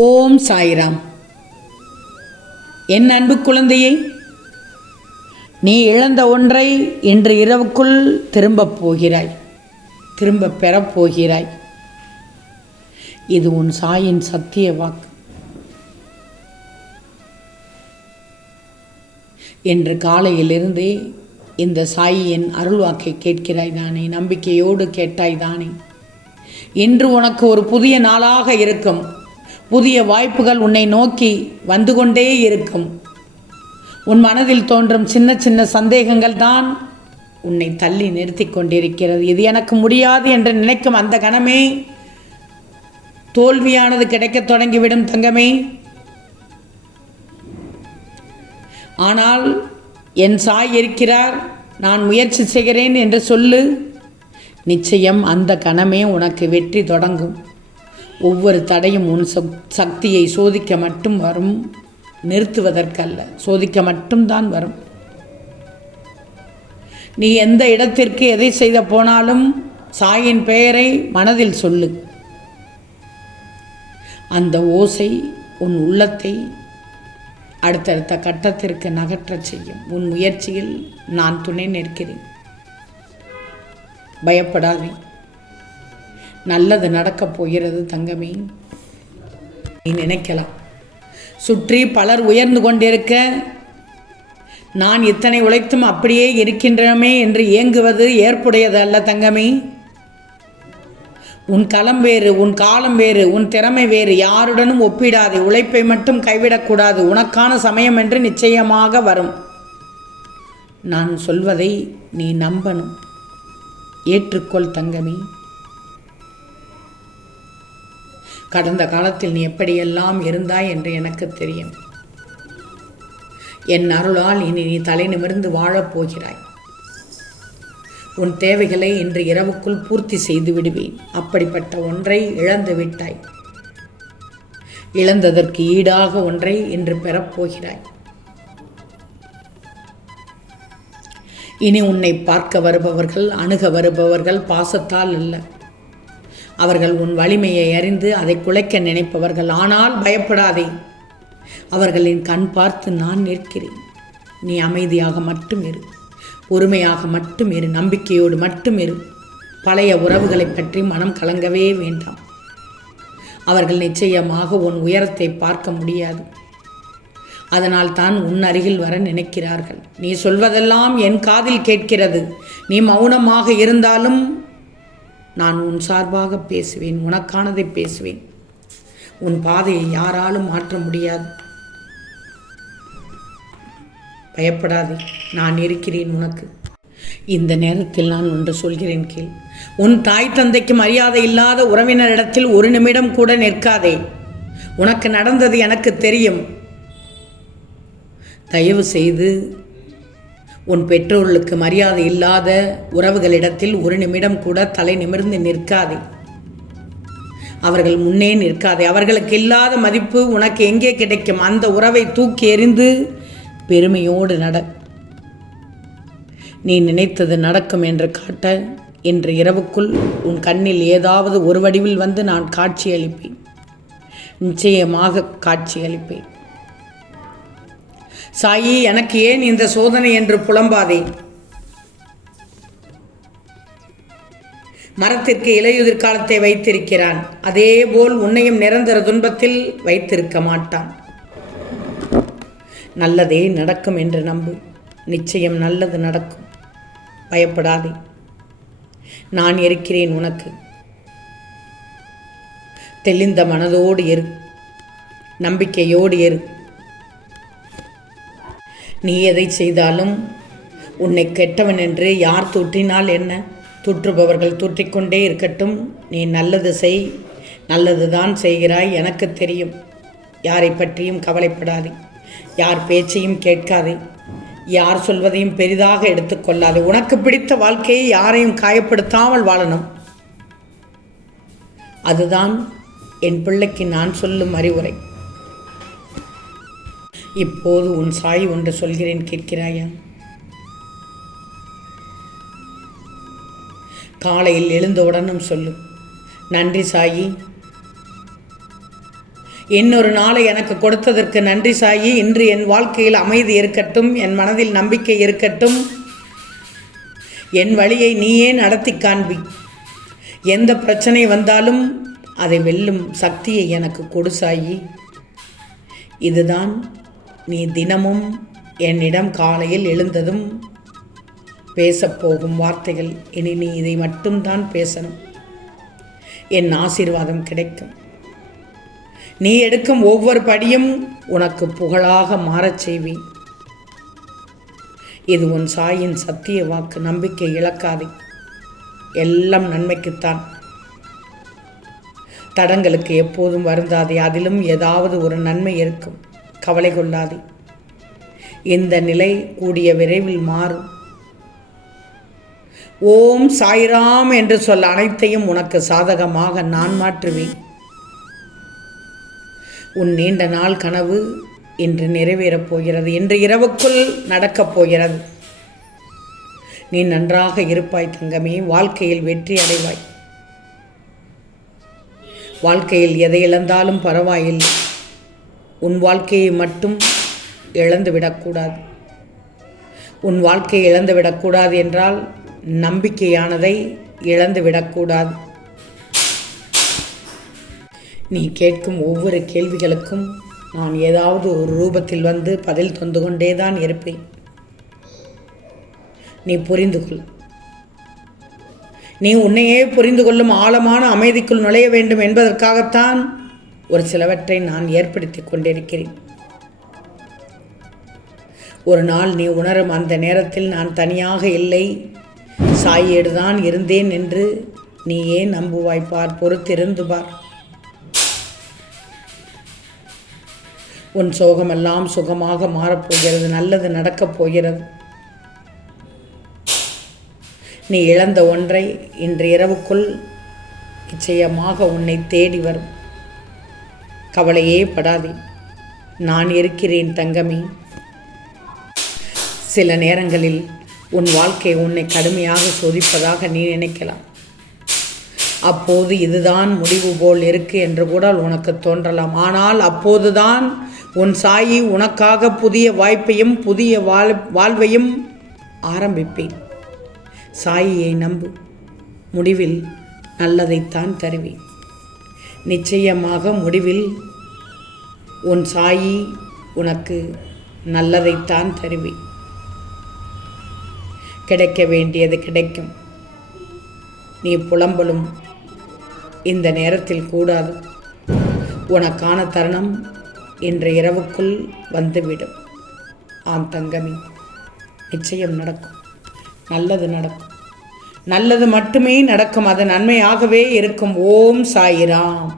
ஓம் சாய்ராம். என் அன்பு குழந்தையை நீ இழந்த ஒன்றை இன்று இரவுக்குள் திரும்பப் போகிறாய் திரும்பப் பெறப் போகிறாய். இது உன் சாயின் சத்திய வாக்கு. என்று காலையிலிருந்தே இந்த சாயின் அருள்வாக்கை கேட்கிறாய் தானே நம்பிக்கையோடு கேட்டாய் தானே. இன்று உனக்கு ஒரு புதிய நாளாக இருக்கும். புதிய வாய்ப்புகள் உன்னை நோக்கி வந்து கொண்டே இருக்கும். உன் மனதில் தோன்றும் சின்ன சின்ன சந்தேகங்கள் தான் உன்னை தள்ளி நிறுத்தி கொண்டிருக்கிறது. இது எனக்கு முடியாது என்று நினைக்கும் அந்த கணமே தோல்வியானது கிடைக்கத் தொடங்கிவிடும் தங்கமே. ஆனால் என் சாய் இருக்கிறார். நான் முயற்சி செய்கிறேன் என்று சொல்லு. நிச்சயம் அந்த கணமே உனக்கு வெற்றி தொடங்கும். ஒவ்வொரு தடையும் உன் சக்தியை சோதிக்க மட்டும் வரும் நிறுத்துவதற்கல்ல. சோதிக்க மட்டும்தான் வரும். நீ எந்த இடத்திற்கு எதை செய்த போனாலும் சாயின் பெயரை மனதில் சொல்லு. அந்த ஓசை உன் உள்ளத்தை அடுத்தடுத்த கட்டத்திற்கு நகற்றச் செய்யும். உன் முயற்சியில் நான் துணை நிற்கிறேன். பயப்படாதே. நல்லது நடக்கப் போகிறது தங்கமே. நீ நினைக்கலாம். சுற்றி பலர் உயர்ந்து கொண்டிருக்க நான் இத்தனை உழைத்தும் அப்படியே இருக்கின்றனமே என்று ஏங்குவது ஏற்புடையது அல்ல தங்கமே. உன் களம் வேறு உன் காலம் வேறு உன் திறமை வேறு யாருடனும் ஒப்பிடாதே உழைப்பை மட்டும் கைவிடக்கூடாது உனக்கான சமயம் என்று நிச்சயமாக வரும். நான் சொல்வதை நீ நம்பணும். ஏற்றுக்கொள் தங்கமே. கடந்த காலத்தில் நீ எப்படியெல்லாம் இருந்தாய் என்று எனக்கு தெரியும். என் அருளால் இனி நீ தலை நிமிர்ந்து வாழப் போகிறாய். உன் தேவைகளை இன்று இரவுக்குள் பூர்த்தி செய்து விடுவேன். அப்படிப்பட்ட ஒன்றை இழந்து விட்டாய். இழந்ததற்கு ஈடாக ஒன்றை இன்று பெறப்போகிறாய் இனி உன்னை பார்க்க வருபவர்கள் அணுக வருபவர்கள் பாசத்தால் அல்ல. அவர்கள் உன் வலிமையை அறிந்து அதை குலைக்க நினைப்பவர்கள். ஆனால் பயப்படாதே. அவர்களின் கண் பார்த்து நான் நிற்கிறேன். நீ அமைதியாக மட்டும் இரு. பொறுமையாக மட்டும் இரு. நம்பிக்கையோடு மட்டும் இரு. பழைய உறவுகளை பற்றி மனம் கலங்கவே வேண்டாம். அவர்கள் நிச்சயமாக உன் உயரத்தை பார்க்க முடியாது. அதனால் தான் உன் அருகில் வர நினைக்கிறார்கள். நீ சொல்வதெல்லாம் என் காதில் கேட்கிறது. நீ மௌனமாக இருந்தாலும் நான் உன் சார்பாக பேசுவேன் உனக்கானதை பேசுவேன். உன் பாதையை யாராலும் மாற்ற முடியாது. பயப்படாதே நான் இருக்கிறேன் உனக்கு. இந்த நேரத்தில் நான் ஒன்று சொல்கிறேன் கீழ் உன் தாய் தந்தைக்கு மரியாதை இல்லாத உறவினரிடத்தில் ஒரு நிமிடம் கூட நிற்காதே. உனக்கு நடந்தது எனக்கு தெரியும். தயவு செய்து உன் பெற்றோர்களுக்கு மரியாதை இல்லாத உறவுகளிடத்தில் ஒரு நிமிடம் கூட தலை நிமிர்ந்து நிற்காதே. அவர்கள் முன்னே நிற்காதே. அவர்களுக்கு இல்லாத மதிப்பு உனக்கு எங்கே கிடைக்கும்? அந்த உறவை தூக்கி எறிந்து பெருமையோடு நட. நீ நினைத்தது நடக்கும் என்று காட்ட இன்று இரவுக்குள் உன் கண்ணில் ஏதாவது ஒரு வடிவில் வந்து நான் காட்சியளிப்பேன். நிச்சயமாக காட்சியளிப்பேன். சாயி எனக்கு ஏன் இந்த சோதனை என்று புலம்பாதே? மரத்திற்கு இலையுதிர் காலத்தை வைத்திருக்கிறான். அதேபோல் உன்னையும் நிரந்தர துன்பத்தில் வைத்திருக்க மாட்டான். நல்லதே நடக்கும் என்று நம்பு. நிச்சயம் நல்லது நடக்கும். பயப்படாதே. நான் இருக்கிறேன் உனக்கு. தெளிந்த மனதோடு இரு. நம்பிக்கையோடு இரு. நீ எதை செய்தாலும் உன்னை கெட்டவன் என்று யார் தூற்றினால் என்ன? தூற்றுபவர்கள் தூற்றிக்கொண்டே இருக்கட்டும். நீ நல்லது செய். நல்லது தான் செய்கிறாய். எனக்கு தெரியும். யாரை பற்றியும் கவலைப்படாதே. யார் பேச்சையும் கேட்காதே. யார் சொல்வதையும் பெரிதாக எடுத்துக்கொள்ளாதே உனக்கு பிடித்த வாழ்க்கையை யாரையும் காயப்படுத்தாமல் வாழணும். அதுதான் என் பிள்ளைக்கு நான் சொல்லும் அறிவுரை. இப்போது உன் சாய் ஒன்று சொல்கிறேன் கேட்கிறாயா? காலையில் எழுந்தவுடனும் சொல்லு. நன்றி சாயி. இன்னொரு நாளை எனக்கு கொடுத்ததற்கு நன்றி சாயி. இன்று என் வாழ்க்கையில் அமைதி இருக்கட்டும் என் மனதில் நம்பிக்கை இருக்கட்டும். என் வழியை நீயே நடத்தி காண்பி. எந்த பிரச்சனை வந்தாலும் அதை வெல்லும் சக்தியை எனக்கு கொடு சாயி. இதுதான் நீ தினமும் என்னிடம் காலையில் எழுந்ததும் பேசப்போகும் வார்த்தைகள். இனி நீ இதை மட்டும்தான் பேசணும். என் ஆசீர்வாதம் கிடைக்கும். நீ எடுக்கும் ஒவ்வொரு படியும் உனக்கு புகழாக மாறச் செய்வேன். இது உன் சாயின் சத்திய வாக்கு. நம்பிக்கை இழக்காதே. எல்லாம் நன்மைக்குத்தான். தடங்களுக்கு எப்போதும் வருந்தாதே. அதிலும் ஏதாவது ஒரு நன்மை இருக்கும். கவலை கொள்ளாதே. இந்த நிலை கூடிய விரைவில் மாறும். ஓம் சாய்ராம் என்று சொல்ல அனைத்தையும் உனக்கு சாதகமாக நான் மாற்றுவேன். உன் நீண்ட நாள் கனவு இன்று நிறைவேறப் போகிறது. இன்று இரவுக்குள் நடக்கப் போகிறது. நீ நன்றாக இருப்பாய் தங்கமே. வாழ்க்கையில் வெற்றி அடைவாய். வாழ்க்கையில் எதை இழந்தாலும் பரவாயில்லை. உன் வாழ்க்கையை மட்டும் இழந்து விடக்கூடாது. உன் வாழ்க்கையை இழந்து விடக்கூடாது என்றால் நம்பிக்கையானதை இழந்து விடக்கூடாது. நீ கேட்கும் ஒவ்வொரு கேள்விகளுக்கும் நான் ஏதாவது ஒரு ரூபத்தில் வந்து பதில் தந்து கொண்டே தான் இருப்பேன். நீ புரிந்து கொள். நீ உன்னையே புரிந்து கொள்ளும் ஆழமான அமைதிக்குள் நுழைய வேண்டும் என்பதற்காகத்தான் ஒரு சிலவற்றை நான் ஏற்படுத்தி கொண்டிருக்கிறேன். ஒரு நாள் நீ உணரும் அந்த நேரத்தில் நான் தனியாக இல்லை. சாயேடு தான் இருந்தேன் என்று நீ ஏன் நம்புவாய் பார் பொறுத்திருந்து பார். உன் சோகமெல்லாம் சுகமாக மாறப்போகிறது நல்லது நடக்கப் போகிறது. நீ இழந்த ஒன்றை இன்று இரவுக்குள் நிச்சயமாக உன்னை தேடி வரும். கவலையே படாதே. நான் இருக்கிறேன் தங்கமே. சில நேரங்களில் உன் வாழ்க்கை உன்னை கடுமையாக சோதிப்பதாக நீ நினைக்கலாம். அப்போது இதுதான் முடிவு போல் இருக்கு என்று கூட உனக்கு தோன்றலாம். ஆனால் அப்போதுதான் உன் சாயி உனக்காக புதிய வாய்ப்பையும் புதிய வாழ் வாழ்வையும் ஆரம்பிப்பேன். சாயியை நம்பு. முடிவில் நல்லதைத்தான் தருவேன். நிச்சயமாக முடிவில் உன் சாயி உனக்கு நல்லதைத்தான் தருவேன் கிடைக்க வேண்டியது கிடைக்கும். நீ புலம்பலும் இந்த நேரத்தில் கூடாது. உனக்கான தருணம் இன்று இரவுக்குள் வந்துவிடும். ஆம் தங்கமி நிச்சயம் நடக்கும். நல்லது நடக்கும். நல்லது மட்டுமே நடக்கும் அது நன்மையாகவே இருக்கும். ஓம் சாயிராம்.